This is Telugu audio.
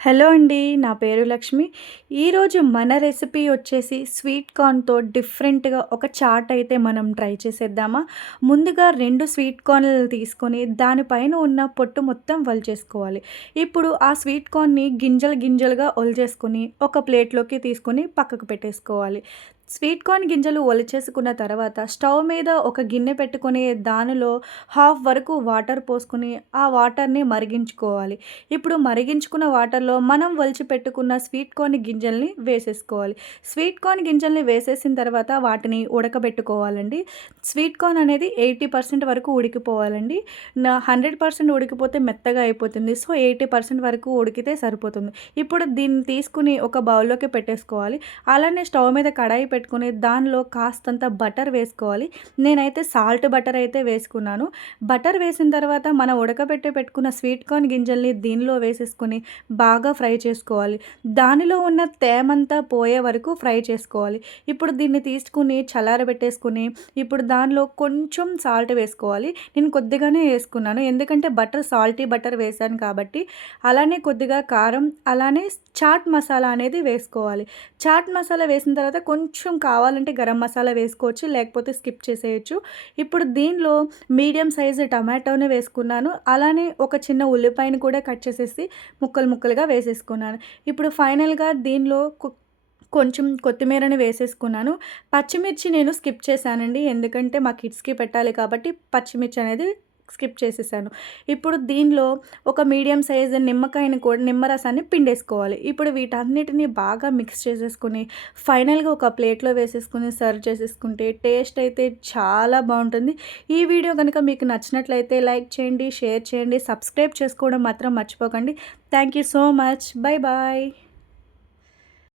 హలో అండి. నా పేరు లక్ష్మి. ఈరోజు మన రెసిపీ వచ్చేసి స్వీట్ కార్న్‌తో డిఫరెంట్‌గా ఒక చాట్ అయితే మనం ట్రై చేసేద్దామా? ముందుగా 2 స్వీట్ కార్న్‌లు తీసుకొని దానిపైన ఉన్న పొట్టు మొత్తం వలిచేసుకోవాలి. ఇప్పుడు ఆ స్వీట్ కార్న్‌ని గింజలు గింజలుగా ఒలిచేసుకొని ఒక ప్లేట్‌లోకి తీసుకొని పక్కకు పెట్టేసుకోవాలి. స్వీట్ కార్న్ గింజలు ఒలిచేసుకున్న తర్వాత స్టవ్ మీద ఒక గిన్నె పెట్టుకొని దానిలో హాఫ్ వరకు వాటర్ పోసుకొని ఆ వాటర్‌ని మరిగించుకోవాలి. ఇప్పుడు మరిగించుకున్న వాటర్‌లో మనం ఒలిచి పెట్టుకున్న స్వీట్ కార్న్ గింజల్ని వేసేసుకోవాలి. స్వీట్ కార్న్ గింజల్ని వేసేసిన తర్వాత వాటిని ఉడకబెట్టుకోవాలండి. స్వీట్ కార్న్ అనేది 80% వరకు ఉడికిపోవాలండి. 100% ఉడికిపోతే మెత్తగా అయిపోతుంది. సో, 80% వరకు ఉడికితే సరిపోతుంది. ఇప్పుడు దీన్ని తీసుకొని ఒక బౌల్‌లోకి పెట్టేసుకోవాలి. అలానే స్టవ్ మీద కడాయి పెట్టుకొని దానిలో కాస్తంత బటర్ వేసుకోవాలి. నేనైతే సాల్ట్ బటర్ అయితే వేసుకున్నాను. బటర్ వేసిన తర్వాత మనం ఉడకబెట్టి పెట్టుకున్న స్వీట్ కార్న్ గింజల్ని దీనిలో వేసేసుకొని బాగా ఫ్రై చేసుకోవాలి. దానిలో ఉన్న తేమంతా పోయే వరకు ఫ్రై చేసుకోవాలి. ఇప్పుడు దీన్ని తీసుకొని చల్లారబెట్టేసుకొని ఇప్పుడు దానిలో కొంచెం సాల్ట్ వేసుకోవాలి. నేను కొద్దిగానే వేసుకున్నాను. ఎందుకంటే సాల్టీ బటర్ వేశాను కాబట్టి. అలానే కొద్దిగా కారం, అలానే చాట్ మసాలా అనేది వేసుకోవాలి. చాట్ మసాలా వేసిన తర్వాత కొంచెం కావాలంటే గరం మసాలా వేసుకోవచ్చు. లేకపోతే స్కిప్ చేసేయొచ్చు. ఇప్పుడు దీనిలో మీడియం సైజు టమాటోని వేసుకున్నాను. అలానే ఒక చిన్న ఉల్లిపాయను కూడా కట్ చేసేసి ముక్కలు ముక్కలుగా వేసేసుకున్నాను. ఇప్పుడు ఫైనల్‌గా దీనిలో కొంచెం కొత్తిమీరని వేసేసుకున్నాను. పచ్చిమిర్చి నేను స్కిప్ చేశానండి. ఎందుకంటే మా కిడ్స్‌కి పెట్టాలి కాబట్టి పచ్చిమిర్చి అనేది స్కిప్ చేసేసాను. ఇప్పుడు దీనిలో ఒక మీడియం సైజ్ నిమ్మకాయని కూడా నిమ్మరసాన్ని పిండేసుకోవాలి. ఇప్పుడు వీటన్నిటిని బాగా మిక్స్ చేసేసుకొని ఫైనల్‌గా ఒక ప్లేట్‌లో వేసేసుకొని సర్వ్ చేసేసుకుంటే టేస్ట్ అయితే చాలా బావుంటుంది. ఈ వీడియో గనుక మీకు నచ్చినట్లయితే లైక్ చేయండి, షేర్ చేయండి, సబ్స్క్రైబ్ చేసుకోవడం మాత్రం మర్చిపోకండి. Thank you so much. Bye bye.